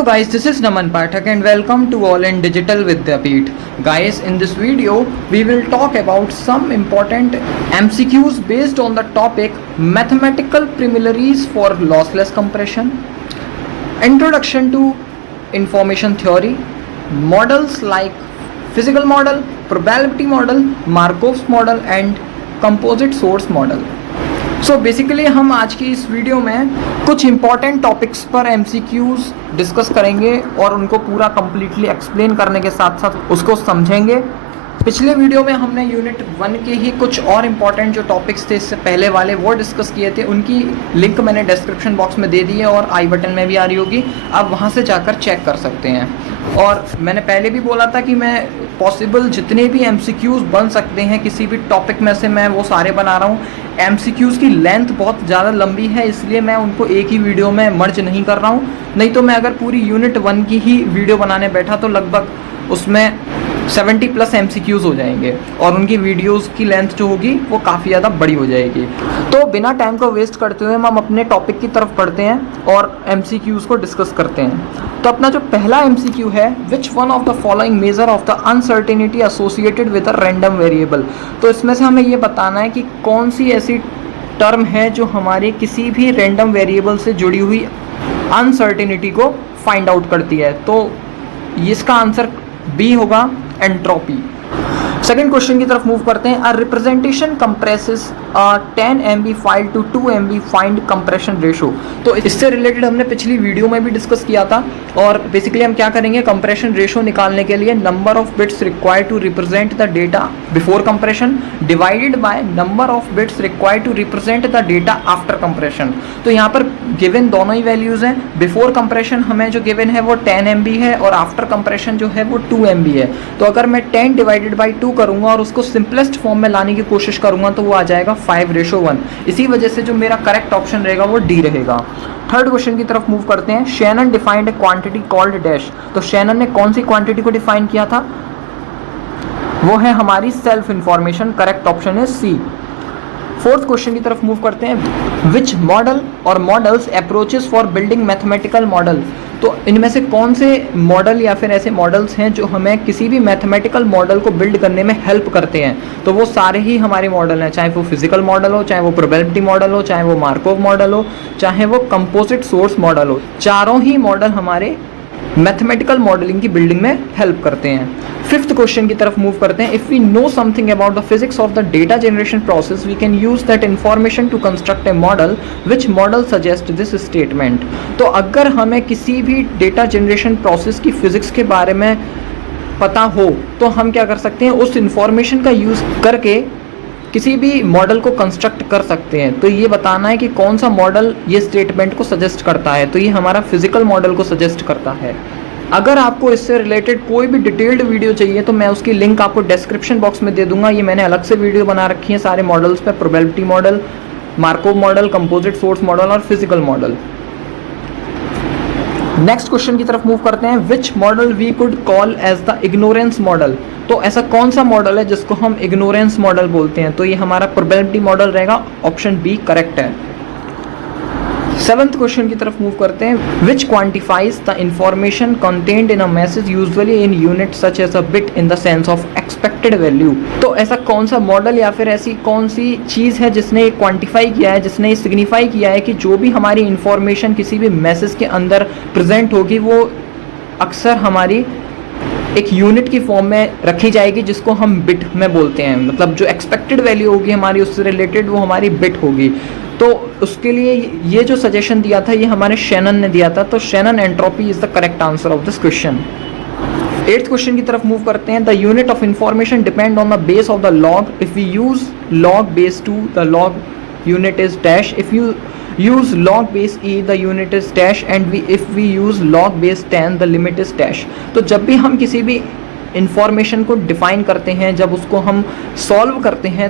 Hello guys, this is Naman Pathak and welcome to all in Digital Vidyapeeth. Guys, in this video we will talk about some important MCQs based on the topic mathematical primaries for lossless compression, introduction to information theory, models like physical model, probability model, Markov's model and composite source model. So basically हम आज की इस video में कुछ important topics पर MCQs discuss करेंगे और उनको पूरा कम्प्लीटली एक्सप्लेन करने के साथ साथ उसको समझेंगे। पिछले वीडियो में हमने यूनिट 1 के ही कुछ और इम्पॉर्टेंट जो टॉपिक्स थे इससे पहले वाले वो डिस्कस किए थे, उनकी लिंक मैंने डिस्क्रिप्शन बॉक्स में दे दी है और आई बटन में भी आ रही होगी, आप वहाँ से जाकर चेक कर सकते हैं। और मैंने पहले भी बोला था कि मैं पॉसिबल जितने भी MCQs बन सकते हैं किसी भी टॉपिक में से मैं वो सारे बना रहा हूँ। MCQs की लेंथ बहुत ज़्यादा लंबी है इसलिए मैं उनको एक ही वीडियो में मर्ज नहीं कर रहा हूँ, नहीं तो मैं अगर पूरी यूनिट 1 की ही वीडियो बनाने बैठा तो लगभग उसमें 70+ MCQs हो जाएंगे और उनकी वीडियोस की लेंथ जो होगी वो काफ़ी ज़्यादा बड़ी हो जाएगी। तो बिना टाइम को वेस्ट करते हुए हम अपने टॉपिक की तरफ बढ़ते हैं और MCQs को डिस्कस करते हैं। तो अपना जो पहला MCQ है, which one of the following measure of the uncertainty associated with a random variable. तो इसमें से हमें ये बताना है कि कौन सी ऐसी टर्म है जो हमारी किसी भी रैंडम वेरिएबल से जुड़ी हुई अनसर्टेनिटी को फाइंड आउट करती है। तो इसका आंसर बी होगा, एंट्रोपी। सेकेंड क्वेश्चन की तरफ मूव करते हैं। A representation compresses a 10 MB file to 2 MB find compression ratio. तो इससे रिलेटेड हमने पिछली वीडियो में भी डिस्कस किया था और बेसिकली हम क्या करेंगे, कंप्रेशन रेशो निकालने के लिए number of bits required to represent the data before compression divided by number of bits required to represent the data after compression. तो यहाँ पर गिवन दोनों ही वैल्यूज हैं। बिफोर कंप्रेशन हमें जो गिवन है वो 10 MB है और आफ्टर कंप्रेशन जो है वो 2 MB है। तो अगर मैं 10 डिवाइडेड बाई 2 करूंगा और उसको सिंपलेस्ट फॉर्म में लाने की कोशिश करूंगा तो वो आ जाएगा 5:1। इसी वजह से जो मेरा करेक्ट ऑप्शन रहेगा वो डी रहेगा। थर्ड क्वेश्चन की तरफ मूव करते हैं। शैनन डिफाइंड ए क्वांटिटी कॉल्ड डैश। तो शैनन ने कौन सी क्वांटिटी को डिफाइन किया था, वो है हमारी सेल्फ इंफॉर्मेशन। करेक्ट ऑप्शन है सी। फोर्थ क्वेश्चन की तरफ मूव करते हैं। विच मॉडल और models approaches for building mathematical model. तो इनमें से कौन से मॉडल या फिर ऐसे मॉडल्स हैं जो हमें किसी भी मैथमेटिकल मॉडल को बिल्ड करने में हेल्प करते हैं। तो वो सारे ही हमारे मॉडल हैं, चाहे वो फिजिकल मॉडल हो, चाहे वो प्रोबेबिलिटी मॉडल हो, चाहे वो मार्कोव मॉडल हो, चाहे वो कंपोजिट सोर्स मॉडल हो। चारों ही मॉडल हमारे मैथमेटिकल मॉडलिंग की बिल्डिंग में हेल्प करते हैं। फिफ्थ क्वेश्चन की तरफ मूव करते हैं। If we know something about the physics of the data generation process we can use that information to construct a model which model suggest this statement. तो अगर हमें किसी भी डेटा जनरेशन प्रोसेस की फिजिक्स के बारे में पता हो तो हम क्या कर सकते हैं, उस इंफॉर्मेशन का यूज करके किसी भी मॉडल को कंस्ट्रक्ट कर सकते हैं। तो ये बताना है कि कौन सा मॉडल ये स्टेटमेंट को सजेस्ट करता है। तो ये हमारा फिजिकल मॉडल को सजेस्ट करता है। अगर आपको इससे रिलेटेड कोई भी डिटेल्ड वीडियो चाहिए तो मैं उसकी लिंक आपको डिस्क्रिप्शन बॉक्स में दे दूंगा। ये मैंने अलग से वीडियो बना रखी है सारे मॉडल्स पे, probability model, Markov model, composite source model और फिजिकल मॉडल। नेक्स्ट क्वेश्चन की तरफ मूव करते हैं। Which model we could call as the ignorance model. तो ऐसा कौन सा मॉडल है जिसको हम इग्नोरेंस मॉडल बोलते हैं। तो ये हमारा प्रोबेबिलिटी मॉडल रहेगा, ऑप्शन बी करेक्ट है। सेवंथ क्वेश्चन की तरफ मूव करते हैं। Which quantifies the information contained in a message usually in unit such as a bit in the sense of expected value. तो ऐसा कौन सा मॉडल या फिर ऐसी कौन सी चीज़ है जिसने ये क्वांटिफाई किया है, जिसने ये सिग्निफाई किया है कि जो भी हमारी इंफॉर्मेशन किसी भी मैसेज के अंदर प्रेजेंट होगी वो अक्सर हमारी एक यूनिट की फॉर्म में रखी जाएगी जिसको हम बिट में बोलते हैं। मतलब जो एक्सपेक्टेड वैल्यू होगी हमारी उससे रिलेटेड वो हमारी बिट होगी। तो उसके लिए ये जो सजेशन दिया था ये हमारे शैनन ने दिया था। तो Shannon entropy is the correct answer of this question. Eighth question की तरफ मूव करते हैं। The unit of information depend on the base of the log. If we use log base 2 the log unit is dash. If you use log base e the unit is dash and if we use log base 10 the limit is dash। तो जब भी हम किसी भी information को define करते हैं, जब उसको हम सॉल्व करते हैं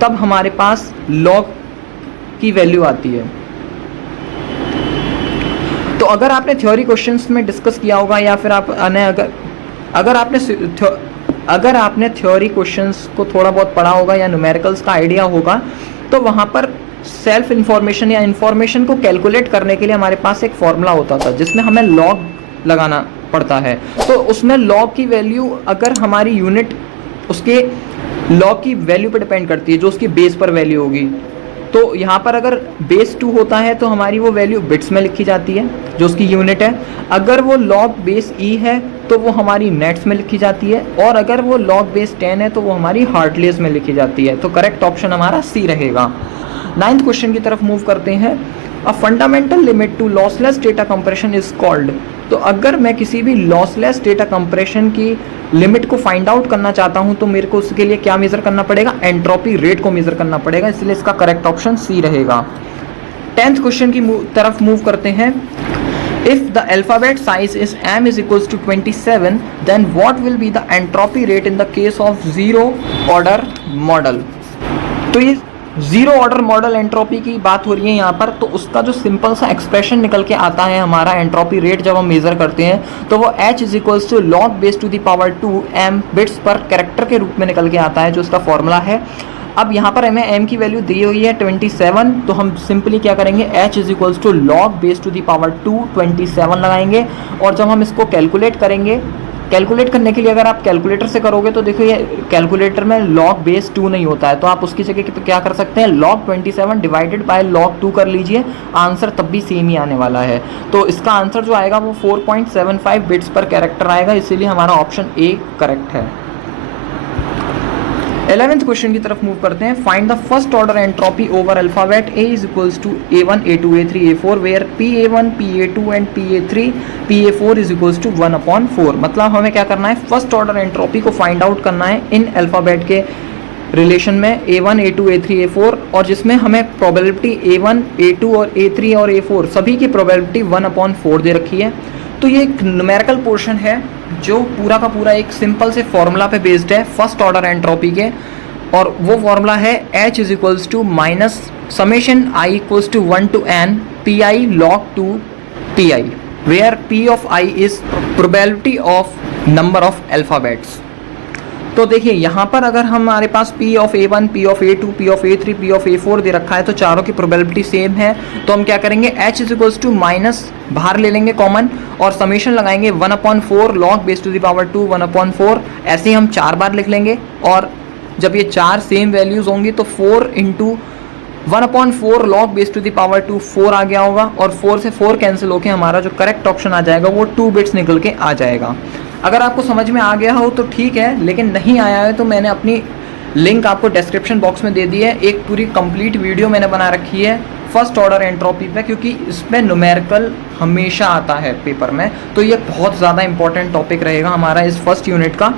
तब हमारे पास log की वैल्यू आती है। तो अगर आपने थ्योरी क्वेश्चंस में डिस्कस किया होगा या फिर अगर आपने थ्योरी क्वेश्चंस को थोड़ा बहुत पढ़ा होगा या न्यूमेरिकल्स का आइडिया होगा तो वहाँ पर सेल्फ इंफॉर्मेशन या इंफॉर्मेशन को कैलकुलेट करने के लिए हमारे पास एक फॉर्मूला होता था जिसमें हमें लॉग लगाना पड़ता है। तो उसमें लॉग की वैल्यू अगर हमारी यूनिट उसके लॉग की वैल्यू पर डिपेंड करती है, जो उसकी बेस पर वैल्यू होगी। तो यहाँ पर अगर बेस 2 होता है तो हमारी वो वैल्यू बिट्स में लिखी जाती है जो उसकी यूनिट है। अगर वो लॉग बेस ई है तो वो हमारी नेट्स में लिखी जाती है, और अगर वो लॉग बेस 10 है तो वो हमारी हार्टलीज में लिखी जाती है। तो करेक्ट ऑप्शन हमारा सी रहेगा। 9th क्वेश्चन की तरफ मूव करते हैं। A fundamental limit to lossless data compression is called. तो अगर मैं किसी भी लॉसलेस डेटा कंप्रेशन की लिमिट को फाइंड आउट करना चाहता हूं तो मेरे को उसके लिए क्या मेजर करना पड़ेगा? एंट्रोपी रेट को मेजर करना पड़ेगा, इसलिए इसका करेक्ट ऑप्शन सी रहेगा। 10th क्वेश्चन की तरफ मूव करते हैं। If the alphabet size is m is equals to 27, then what will be the entropy rate in the case of zero order model? तो ये जीरो ऑर्डर मॉडल एंट्रोपी की बात हो रही है यहाँ पर। तो उसका जो सिंपल सा एक्सप्रेशन निकल के आता है हमारा एंट्रोपी रेट जब हम मेजर करते हैं तो वो h is equals to log base to the power 2 m bits per character के रूप में निकल के आता है, जो उसका फॉर्मूला है। अब यहाँ पर हमें m की वैल्यू दी हुई है 27, तो हम सिंपली क्या करेंगे, h is equals to log base to the power 2 27 लगाएंगे। और जब हम इसको कैलकुलेट करेंगे, कैलकुलेट करने के लिए अगर आप कैलकुलेटर से करोगे तो देखो ये कैलकुलेटर में log बेस 2 नहीं होता है, तो आप उसकी जगह पे क्या कर सकते हैं, log 27 डिवाइडेड बाय log 2 कर लीजिए, आंसर तब भी सेम ही आने वाला है। तो इसका आंसर जो आएगा वो 4.75 बिट्स पर कैरेक्टर आएगा, इसीलिए हमारा ऑप्शन ए करेक्ट है। 11th क्वेश्चन की तरफ मूव करते हैं। Find the first order entropy over alphabet A is equals to a1 a2 a3 a4 where pa1 pa2 and pa3 pa4 is equals to 1/4। मतलब हमें क्या करना है, फर्स्ट ऑर्डर एंट्रोपी को फाइंड आउट करना है इन अल्फाबेट के रिलेशन में a1 a2 a3 a4, और जिसमें हमें प्रोबेबिलिटी a1 a2 और a3 और a4 सभी की प्रोबेबिलिटी 1/4 दे रखी है। तो ये एक न्यूमेरिकल पोर्शन है जो पूरा का पूरा एक सिंपल से फॉर्मूला पे बेस्ड है फर्स्ट ऑर्डर एंट्रोपी के, और वो फॉर्मूला है h is equals to minus summation i equals to 1 to n pi log 2 pi, where p of i is probability of number of alphabets. तो देखिए यहाँ पर अगर हमारे पास p of a1 p of a2 p of a3 p of a4 दे रखा है तो चारों की प्रोबेबिलिटी सेम है, तो हम क्या करेंगे, h is equals to minus बाहर ले लेंगे कॉमन और समेशन लगाएंगे 1/4 log base to the power 2 1/4, ऐसे ही हम 4 बार लिख लेंगे। और जब ये 4 सेम वैल्यूज होंगी तो 4 into 1/4 log base to the power 2 4 आ गया होगा, और 4 से 4 कैंसिल होकर हमारा जो करेक्ट ऑप्शन आ जाएगा वो 2 बिट्स निकल के आ जाएगा। अगर आपको समझ में आ गया हो तो ठीक है, लेकिन नहीं आया है तो मैंने अपनी लिंक आपको डिस्क्रिप्शन बॉक्स में दे दी है, एक पूरी कंप्लीट वीडियो मैंने बना रखी है फर्स्ट ऑर्डर एंट्रोपी पे, क्योंकि इसमें न्यूमेरिकल हमेशा आता है पेपर में, तो ये बहुत ज़्यादा इंपॉर्टेंट टॉपिक रहेगा हमारा इस फर्स्ट यूनिट का।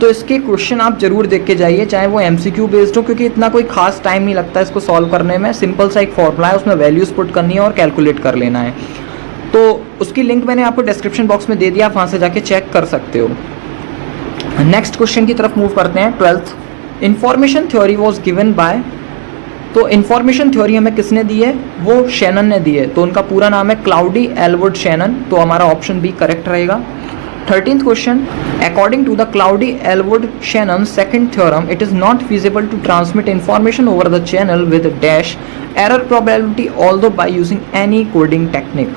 तो इसके क्वेश्चन आप जरूर देख के जाइए, चाहे वो MCQ बेस्ड हो, क्योंकि इतना कोई खास टाइम नहीं लगता इसको सॉल्व करने में। सिंपल सा एक फॉर्मूला है, उसमें वैल्यूज पुट करनी है और कैलकुलेट कर लेना है। तो उसकी लिंक मैंने आपको डिस्क्रिप्शन बॉक्स में दे दिया, आप वहाँ से जाके चेक कर सकते हो। नेक्स्ट क्वेश्चन की तरफ मूव करते हैं। 12th, information theory was given by, तो इंफॉर्मेशन थ्योरी हमें किसने दी है, वो शैनन ने दी है, तो उनका पूरा नाम है क्लाउडी एलवुड शैनन, तो हमारा ऑप्शन बी करेक्ट रहेगा। 13th question, according to the Claude Elwood Shannon second theorem it is not feasible to transmit information over the channel with dash error probability although by using any coding technique.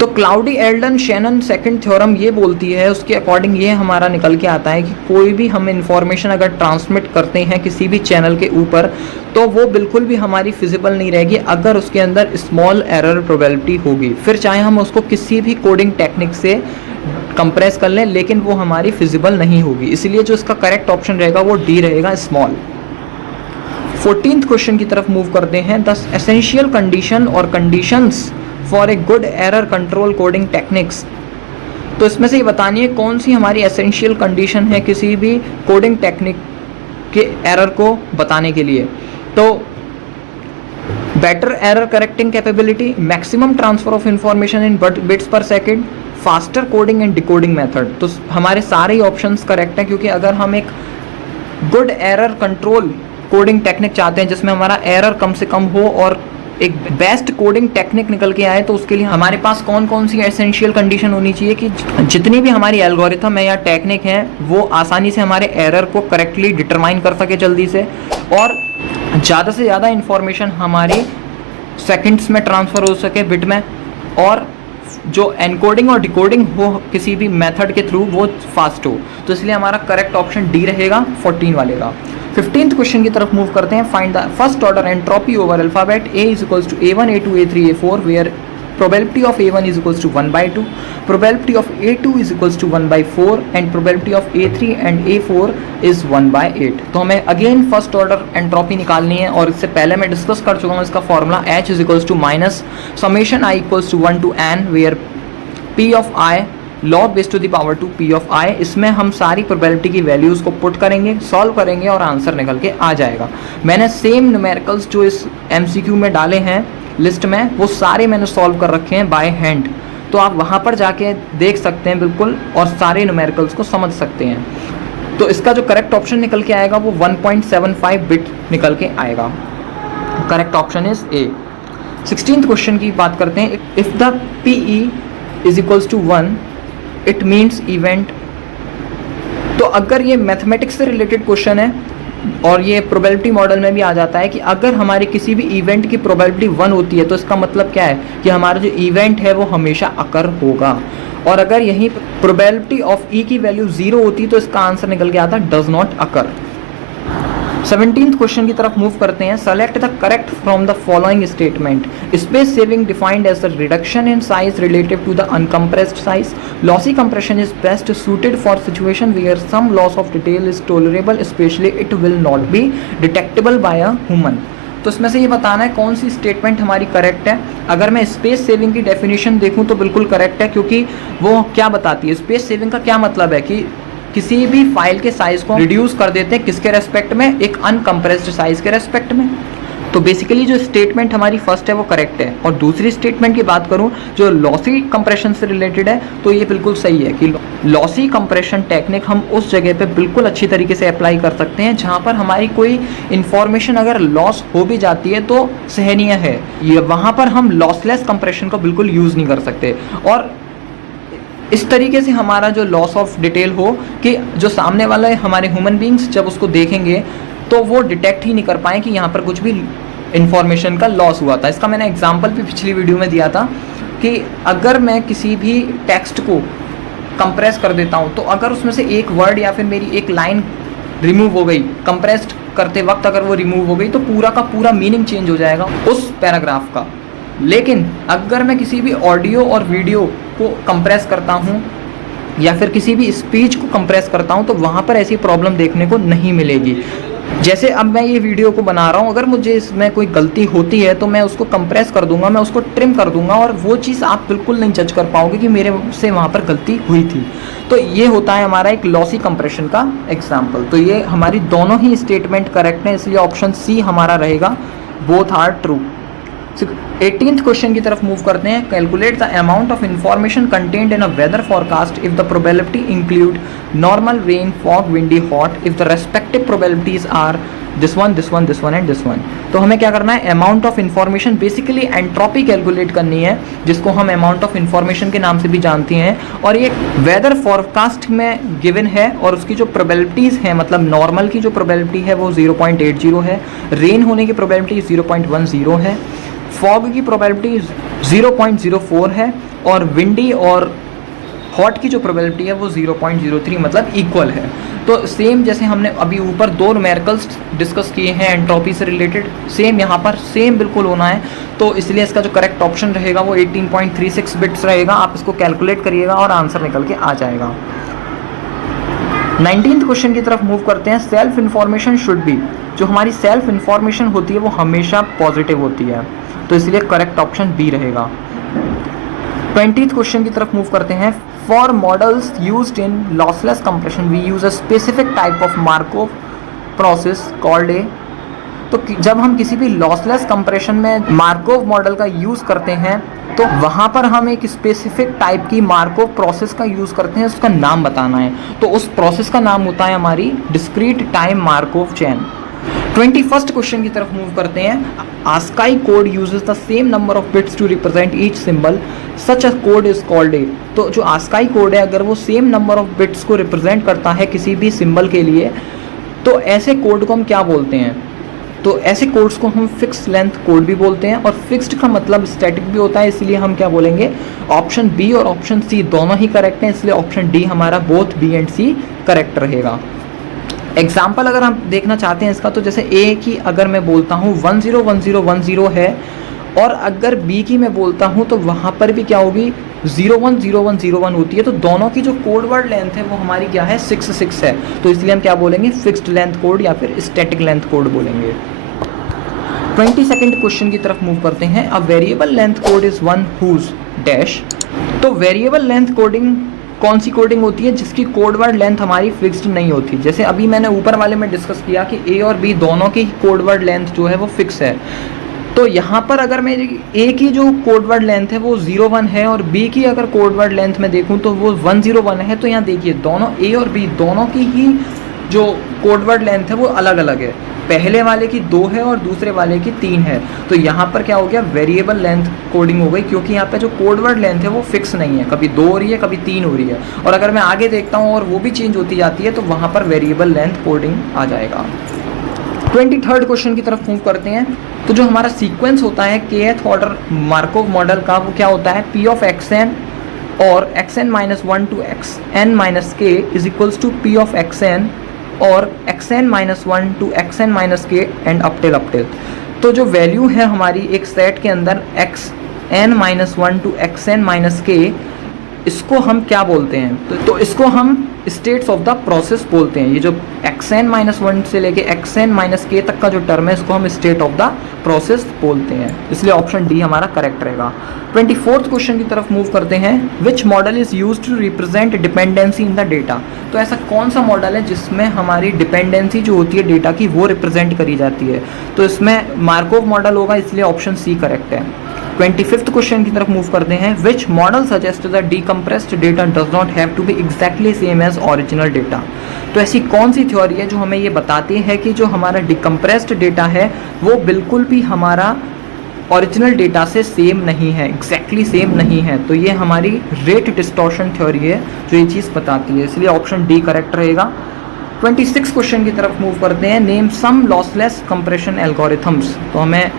तो Claude Elwood Shannon second theorem ये बोलती है, उसके according ये हमारा निकल के आता है कि कोई भी हम इंफॉर्मेशन अगर ट्रांसमिट करते हैं किसी भी चैनल के ऊपर तो वो बिल्कुल भी हमारी फिजिबल नहीं रहेगी अगर उसके अंदर स्मॉल एरर प्रोबेबिलिटी होगी, फिर चाहे हम उसको किसी भी कोडिंग टेक्निक से कंप्रेस कर लें, लेकिन वो हमारी फिजिबल नहीं होगी। इसलिए जो इसका करेक्ट ऑप्शन रहेगा वो डी रहेगा, स्मॉल। 14th क्वेश्चन की तरफ मूव करते हैं। द एसेंशियल कंडीशन और conditions for a good error control coding techniques, तो इसमें से ये बतानी है कौन सी हमारी एसेंशियल कंडीशन है किसी भी कोडिंग टेक्निक के एरर को बताने के लिए। तो better error correcting capability, maximum transfer of information in bits per second, faster coding and decoding method. तो हमारे सारे ही ऑप्शंस करेक्ट हैं, क्योंकि अगर हम एक good error control coding technique चाहते हैं जिसमें हमारा एरर कम से कम हो और एक बेस्ट कोडिंग टेक्निक निकल के आए, तो उसके लिए हमारे पास कौन कौन सी एसेंशियल कंडीशन होनी चाहिए कि जितनी भी हमारी एल्गोरिथम है या टेक्निक है वो आसानी से हमारे एरर को करेक्टली डिटरमाइन कर सके जल्दी से, और ज़्यादा से ज़्यादा इंफॉर्मेशन हमारी सेकंड्स में ट्रांसफ़र हो सके बिट में, और जो एनकोडिंग और डिकोडिंग हो किसी भी मेथड के थ्रू वो फास्ट हो। तो इसलिए हमारा करेक्ट ऑप्शन डी रहेगा 14 वाले का। 15th क्वेश्चन की तरफ मूव करते हैं। Find the first order entropy over alphabet A is equals to A1 A2 A3 A4 where probability of A1 is equals to 1/2, probability of A2 is equals to 1/4 and probability of A3 and A4 is 1/8। तो हमें again first order entropy निकालनी है और इससे पहले मैं discuss कर चुका हूँ इसका formula H is equals to minus summation I equals to 1 to n where P of I log base to the power 2 P of I। इसमें हम सारी प्रोबेबिलिटी की वैल्यूज़ को पुट करेंगे, सॉल्व करेंगे और आंसर निकल के आ जाएगा। मैंने सेम न्यूमेरिकल्स जो इस MCQ में डाले हैं लिस्ट में वो सारे मैंने सॉल्व कर रखे हैं बाय हैंड, तो आप वहाँ पर जाके देख सकते हैं बिल्कुल और सारे न्यूमेरिकल्स को समझ सकते हैं। तो इसका जो करेक्ट ऑप्शन निकल के आएगा वो 1.75 बिट निकल के आएगा। Correct option is A. 16th question की बात करते हैं। If the PE is equals to 1 it means event. तो अगर ये मैथमेटिक्स से रिलेटेड क्वेश्चन है और ये प्रोबेबिलिटी मॉडल में भी आ जाता है कि अगर हमारे किसी भी इवेंट की प्रोबेबिलिटी 1 होती है तो इसका मतलब क्या है कि हमारा जो इवेंट है वो हमेशा अकर होगा। और अगर यहीं प्रोबेबिलिटी ऑफ ई की वैल्यू 0 होती तो इसका आंसर निकल के आता does not occur. 17th question की तरफ मूव करते हैं। Select the correct from the following statement. Space saving defined as the reduction in size relative to the uncompressed size. Lossy compression is best suited for situation where some loss of detail is tolerable specially it will not be detectable by a human. तो इसमें से ये बताना है कौन सी statement हमारी correct है। अगर मैं स्पेस सेविंग की डेफिनेशन देखूं तो बिल्कुल करेक्ट है, क्योंकि वो क्या बताती है, स्पेस सेविंग का क्या मतलब है कि किसी भी फाइल के साइज को रिड्यूस कर देते हैं किसके रेस्पेक्ट में, एक अनकम्प्रेस्ड साइज के रेस्पेक्ट में। तो बेसिकली जो स्टेटमेंट हमारी फर्स्ट है वो करेक्ट है। और दूसरी स्टेटमेंट की बात करूं जो लॉसी कंप्रेशन से रिलेटेड है तो ये बिल्कुल सही है कि लॉसी कंप्रेशन टेक्निक हम उस जगह पे बिल्कुल अच्छी तरीके से अप्लाई कर सकते हैं जहां पर हमारी कोई इंफॉर्मेशन अगर लॉस हो भी जाती है तो सहनीय है। ये वहां पर हम लॉसलेस कंप्रेशन को बिल्कुल यूज़ नहीं कर सकते और इस तरीके से हमारा जो लॉस ऑफ डिटेल हो कि जो सामने वाला है हमारे ह्यूमन बींग्स जब उसको देखेंगे तो वो डिटेक्ट ही नहीं कर पाए कि यहाँ पर कुछ भी इंफॉर्मेशन का लॉस हुआ था। इसका मैंने एग्जांपल भी पिछली वीडियो में दिया था कि अगर मैं किसी भी टेक्स्ट को कंप्रेस कर देता हूँ तो अगर उसमें से एक वर्ड या फिर मेरी एक लाइन रिमूव हो गई, कंप्रेस्ड करते वक्त अगर वो रिमूव हो गई तो पूरा का पूरा मीनिंग चेंज हो जाएगा उस पैराग्राफ का। लेकिन अगर मैं किसी भी ऑडियो और वीडियो को कंप्रेस करता हूँ या फिर किसी भी स्पीच को कंप्रेस करता हूँ तो वहाँ पर ऐसी प्रॉब्लम देखने को नहीं मिलेगी। जैसे अब मैं ये वीडियो को बना रहा हूँ, अगर मुझे इसमें कोई गलती होती है तो मैं उसको कंप्रेस कर दूंगा, मैं उसको ट्रिम कर दूंगा और वो चीज़ आप बिल्कुल नहीं जज कर पाओगे कि मेरे से वहाँ पर गलती हुई थी। तो ये होता है हमारा एक लॉसी कंप्रेशन का एग्जाम्पल। तो ये हमारी दोनों ही स्टेटमेंट करेक्ट है, इसलिए ऑप्शन सी हमारा रहेगा, both are true. 18th question की तरफ मूव करते हैं। Calculate the amount of information contained in a weather forecast if the probability include normal rain, fog, windy, hot if the respective probabilities are this one and this one. तो हमें क्या करना है, amount of information basically entropy calculate करनी है जिसको हम amount of information के नाम से भी जानते हैं। और ये वेदर फॉरकास्ट में गिवन है और उसकी जो प्रोबेबिलिटीज़ हैं, मतलब नॉर्मल की जो प्रोबेबिलिटी है वो 0.80 है, रेन होने की प्रोबेबिलिटी 0.10 है, फॉग की प्रोबेबिलिटी 0.04 है और विंडी और हॉट की जो प्रोबेबिलिटी है वो 0.03 मतलब इक्वल है। तो सेम जैसे हमने अभी ऊपर दो न्यूमेरिकल्स डिस्कस किए हैं एंट्रोपी से रिलेटेड, सेम यहाँ पर सेम बिल्कुल होना है। तो इसलिए इसका जो करेक्ट ऑप्शन रहेगा वो 18.36 बिट्स रहेगा। आप इसको कैलकुलेट करिएगा और आंसर निकल के आ जाएगा। 19th क्वेश्चन की तरफ मूव करते हैं। सेल्फ इन्फॉर्मेशन शुड बी, जो हमारी सेल्फ इन्फॉर्मेशन होती है वो हमेशा पॉजिटिव होती है, तो इसलिए करेक्ट ऑप्शन बी रहेगा। 20th क्वेश्चन की तरफ मूव करते हैं। For models used in lossless compression we use a specific type of Markov process called A. तो जब हम किसी भी लॉसलेस कंप्रेशन में मार्कोव मॉडल का यूज़ करते हैं तो वहाँ पर हम एक स्पेसिफिक टाइप की मार्कोव प्रोसेस का यूज़ करते हैं, उसका नाम बताना है। तो उस प्रोसेस का नाम होता है हमारी discrete time Markov chain. 21st question की तरफ मूव करते हैं। ASCII code uses the same number of bits to represent each symbol, such a code is called A. तो जो ASCII कोड है अगर वो सेम नंबर ऑफ बिट्स को रिप्रेजेंट करता है किसी भी सिंबल के लिए तो ऐसे कोड को हम क्या बोलते हैं। तो ऐसे कोड्स को हम फिक्स लेंथ कोड भी बोलते हैं, और फिक्स्ड का मतलब स्टैटिक भी होता है, इसलिए हम क्या बोलेंगे, ऑप्शन बी और ऑप्शन सी दोनों ही करेक्ट हैं, इसलिए ऑप्शन डी हमारा both B and C correct रहेगा। एग्जाम्पल अगर हम देखना चाहते हैं इसका, तो जैसे ए की अगर मैं बोलता हूँ 101010 है, और अगर बी की मैं बोलता हूँ तो वहाँ पर भी क्या होगी 010101 होती है, तो दोनों की जो कोड वर्ड लेंथ है वो हमारी क्या है 66 है, तो इसलिए हम क्या बोलेंगे फिक्स्ड लेंथ कोड या फिर स्टैटिक लेंथ कोड बोलेंगे। 22nd क्वेश्चन की तरफ मूव करते हैं। A variable length code is one whose dash. तो वेरिएबल लेंथ कोडिंग कौन सी कोडिंग होती है जिसकी कोड वर्ड लेंथ हमारी फिक्स्ड नहीं होती। जैसे अभी मैंने ऊपर वाले में डिस्कस किया कि ए और बी दोनों की कोड वर्ड लेंथ जो है वो फिक्स है, तो यहाँ पर अगर मैं ए की जो कोड वर्ड लेंथ है वो 01 है और बी की अगर कोड वर्ड लेंथ में देखूँ तो वो 101 है, तो यहाँ देखिए दोनों ए और बी दोनों की ही जो कोड वर्ड लेंथ है वो अलग अलग है, पहले वाले की 2 है और दूसरे वाले की 3 है, तो यहाँ पर क्या हो गया वेरिएबल लेंथ कोडिंग हो गई, क्योंकि यहाँ पे जो कोड वर्ड लेंथ है वो फिक्स नहीं है, कभी 2 हो रही है कभी 3 हो रही है, और अगर मैं आगे देखता हूँ और वो भी चेंज होती जाती है तो वहाँ पर वेरिएबल लेंथ कोडिंग आ जाएगा। 23rd क्वेश्चन की तरफ मूव करते हैं। तो जो हमारा सीक्वेंस होता है kth ऑर्डर मार्कोव मॉडल का वो क्या होता है p ऑफ xn और xn minus 1 to xn minus k is equals to p of xn और xn minus 1 to xn minus k and up till. तो जो वैल्यू है हमारी एक सेट के अंदर xn minus 1 to xn minus k, इसको हम क्या बोलते हैं, तो इसको हम स्टेट्स ऑफ द प्रोसेस बोलते हैं। ये जो xn माइनस 1 से लेके xn माइनस k तक का जो टर्म है इसको हम स्टेट ऑफ द प्रोसेस बोलते हैं, इसलिए ऑप्शन डी हमारा करेक्ट रहेगा। 24th क्वेश्चन की तरफ मूव करते हैं। Which model is used to represent dependency in the data. तो ऐसा कौन सा मॉडल है जिसमें हमारी डिपेंडेंसी जो होती है डेटा की वो रिप्रेजेंट करी जाती है, तो इसमें मार्कोव मॉडल होगा, इसलिए ऑप्शन सी करेक्ट है। 25th क्वेश्चन की तरफ मूव करते हैं। Which model suggest the decompressed data does not have to be exactly same as original data. तो ऐसी कौन सी थ्योरी है जो हमें ये बताती है कि जो हमारा डिकम्प्रेस्ड डेटा है वो बिल्कुल भी हमारा ओरिजिनल डेटा से सेम नहीं है, एग्जैक्टली सेम नहीं है, तो ये हमारी रेट डिस्टॉर्शन थ्योरी है जो ये चीज़ बताती है, इसलिए ऑप्शन डी करेक्ट रहेगा। 26 क्वेश्चन की तरफ मूव करते हैं। Name some lossless compression algorithms. तो हमें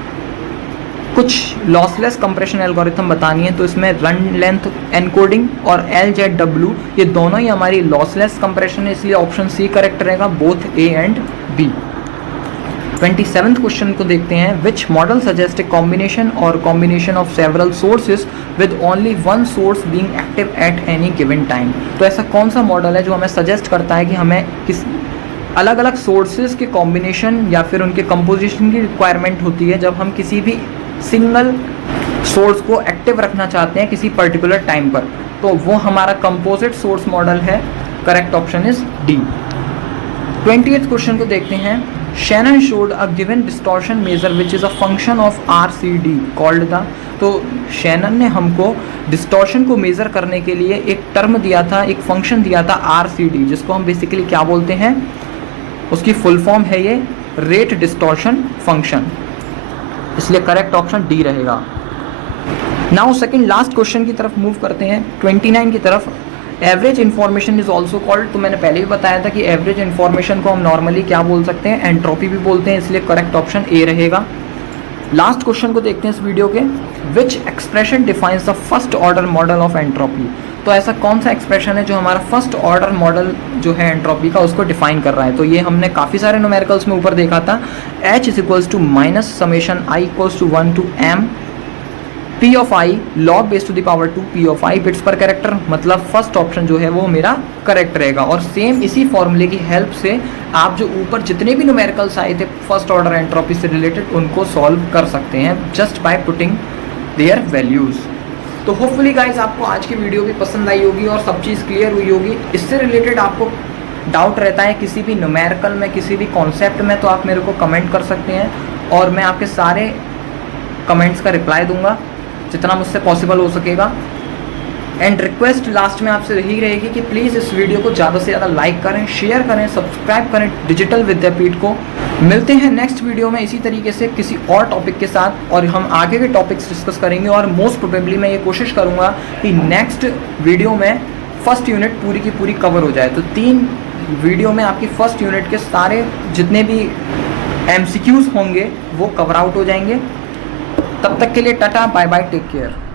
कुछ लॉसलेस कंप्रेशन एल्गोरिथम बतानी है, तो इसमें रन लेंथ एनकोडिंग और LZW ये दोनों ही हमारी लॉसलेस कंप्रेशन है, इसलिए ऑप्शन सी करेक्ट रहेगा, both A and B. 27th question को देखते हैं। Which model suggest a combination और combination of several sources with only one source being active at any given time. तो ऐसा कौन सा मॉडल है जो हमें सजेस्ट करता है कि हमें किस अलग अलग सोर्सेज के कॉम्बिनेशन या फिर उनके कंपोजिशन की रिक्वायरमेंट होती है जब हम किसी भी सिंगल सोर्स को एक्टिव रखना चाहते हैं किसी पर्टिकुलर टाइम पर, तो वो हमारा कंपोजिट सोर्स मॉडल है। Correct option is D. 28th question को देखते हैं। Shannon showed a given distortion major which is a function of RCD called the. तो शैनन ने हमको डिस्टॉर्शन को मेज़र करने के लिए एक टर्म दिया था, एक फंक्शन दिया था RCD, जिसको हम बेसिकली क्या बोलते हैं, उसकी फुल फॉर्म है ये रेट डिस्टॉर्शन फंक्शन, इसलिए करेक्ट ऑप्शन डी रहेगा। नाउ सेकंड लास्ट क्वेश्चन की तरफ मूव करते हैं, 29 की तरफ। Average information is also called. तो मैंने पहले भी बताया था कि एवरेज इन्फॉर्मेशन को हम नॉर्मली क्या बोल सकते हैं, एंट्रोपी भी बोलते हैं, इसलिए करेक्ट ऑप्शन ए रहेगा। लास्ट क्वेश्चन को देखते हैं इस वीडियो के। Which expression defines the first order model of entropy. तो ऐसा कौन सा एक्सप्रेशन है जो हमारा फर्स्ट ऑर्डर मॉडल जो है एंट्रोपी का उसको डिफाइन कर रहा है। तो ये हमने काफ़ी सारे न्यूमेरिकल्स में ऊपर देखा था। H is equals to minus summation I equals to 1 to M P of I log base to the power 2 P of I bits per character, मतलब फर्स्ट ऑप्शन जो है वो मेरा करेक्ट रहेगा। और सेम इसी फॉर्मूले की हेल्प से आप जो ऊपर जितने भी न्यूमेरिकल्स आए थे फर्स्ट ऑर्डर एंट्रोपी से रिलेटेड उनको सॉल्व कर सकते हैं just by putting their values. तो होपफुली गाइज आपको आज की वीडियो भी पसंद आई होगी और सब चीज़ क्लियर हुई होगी। इससे रिलेटेड आपको डाउट रहता है किसी भी न्यूमेरिकल में, किसी भी कॉन्सेप्ट में, तो आप मेरे को कमेंट कर सकते हैं और मैं आपके सारे कमेंट्स का रिप्लाई दूंगा जितना मुझसे पॉसिबल हो सकेगा। एंड रिक्वेस्ट लास्ट में आपसे यही रहेगी कि प्लीज़ इस वीडियो को ज़्यादा से ज़्यादा लाइक करें, शेयर करें, सब्सक्राइब करें डिजिटल विद्यापीठ को। मिलते हैं नेक्स्ट वीडियो में इसी तरीके से किसी और टॉपिक के साथ, और हम आगे के टॉपिक्स डिस्कस करेंगे। और मोस्ट प्रोबेबली मैं ये कोशिश करूँगा कि नेक्स्ट वीडियो में फर्स्ट यूनिट पूरी की पूरी कवर हो जाए। तो 3 वीडियो में आपकी फर्स्ट यूनिट के सारे जितने भी MCQs होंगे वो कवर आउट हो जाएंगे। तब तक के लिए tata, bye bye, take care.